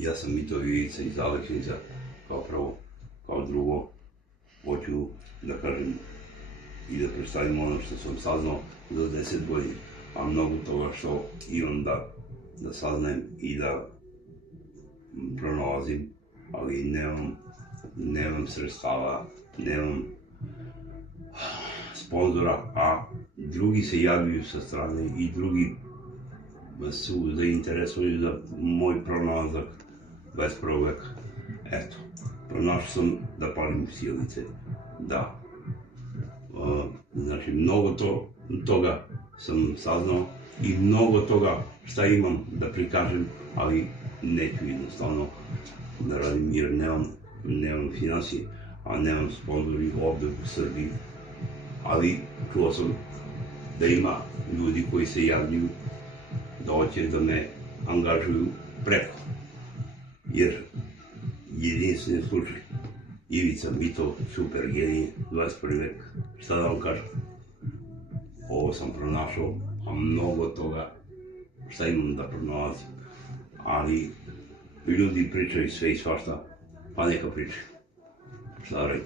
Ja sam Mito Ivica iz Aleksinca, kao prvo, kao drugo, hoću da kažem i da predstavim ono što sam saznao za 10 godina, a mnogo toga što imam da saznajem i da pronalazim, ali nemam sredstava, nemam sponzora, a drugi se javljaju sa strane i drugi su zainteresovani za moj pronalazak 21. veka. Eto, pronašao sam da palim sijalice, da. Znači, mnogo toga sam saznao i mnogo toga šta imam da prikažem, ali neću jednostavno da radim jer nemam finansije, a nemam sponzori ovde u Srbiji, ali čuo sam da ima ljudi koji se javljaju da hoće da me angažuju preko, jer jedinstveni slučaj, Ivica, Mito, super genije, 21. vek, šta da vam kažem, ovo sam pronašao, a mnogo toga šta imam da pronalazim, ali ljudi pričaju sve i svašta, pa neka pričaju, šta da radim.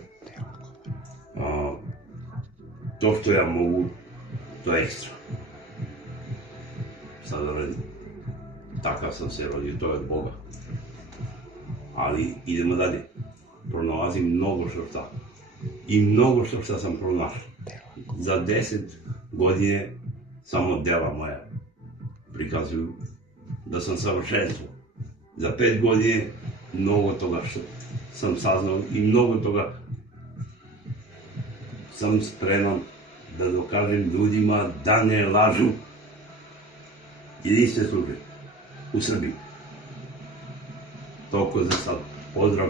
To što ja mogu, to je ekstra. Šta da radim? Takav sam se rodio, to je od Boga. Ali idemo dalje. Pronalazim mnogo šta. I mnogo šta sam pronašao. Za 10 godine samo dela moja prikazuju da sam savršenstvo. Za 5 godine mnogo toga što sam saznao i mnogo toga sam spreman da dokažem ljudima da ne lažu. Jedinstven slučaj u Srbiji. Toliko za sad. Pozdrav!